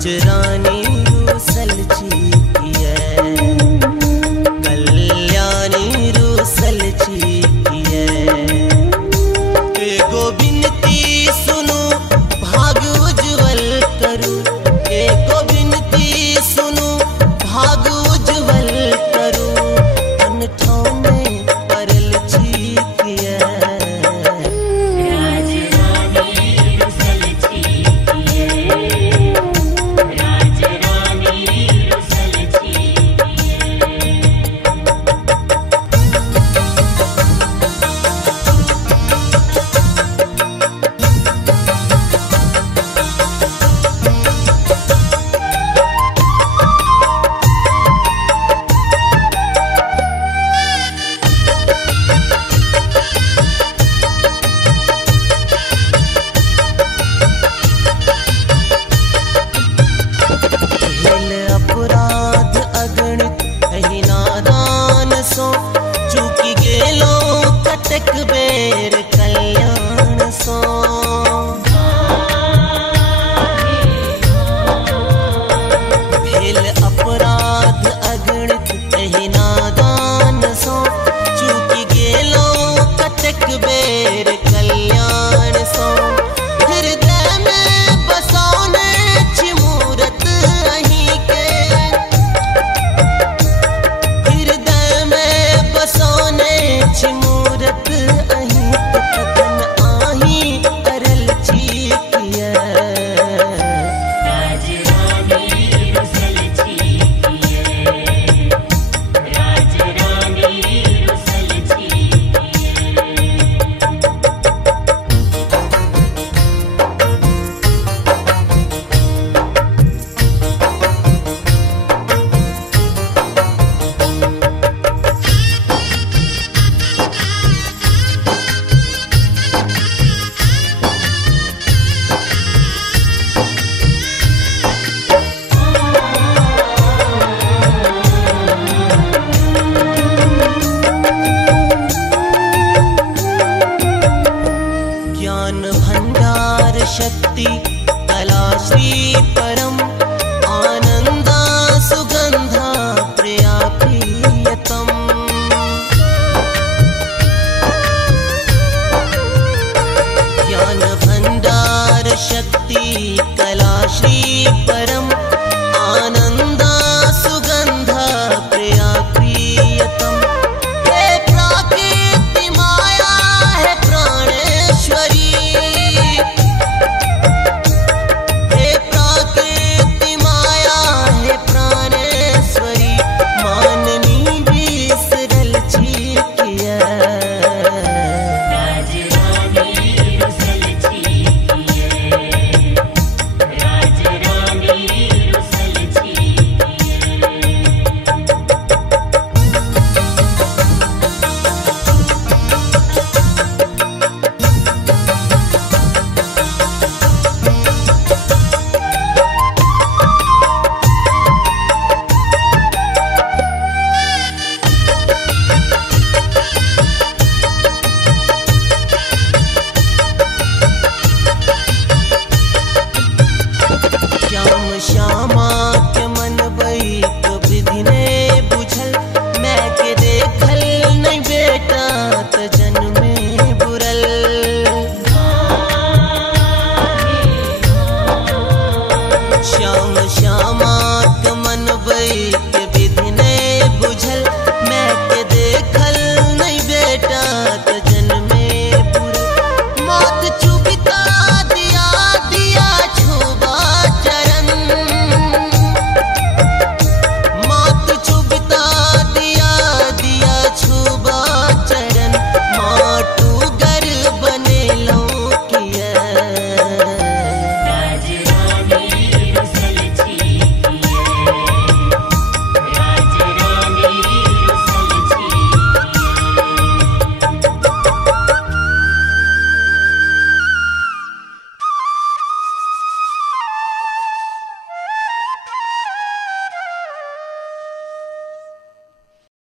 राजरानी रुसलची कल्याणी रुसलची एगो बिनती सुनो भाग्य उज्जवल करूं, एगो बिनती सुनो भाग्य उज्जवल करूं, अनठों में परल छीकिया कटक बेर कल्याण सो भेल अपराध अगणित एहि नादान सो चूकि गेलो कटक बेर कल्याण सो हृदय में बसौने छी मूरत अहीं के हृदय में बसौने छी मूरत अहीं तखन आही अरल छीकिया शक्ति कला श्री परम आनंदा सुगंधा प्रिया प्रियतम ज्ञान भंडार शक्ति कला श्री परम आनंदा सुगंधा प्रिया प्रियतम हे प्राकृति माया है प्राणेश्वरी श्यामा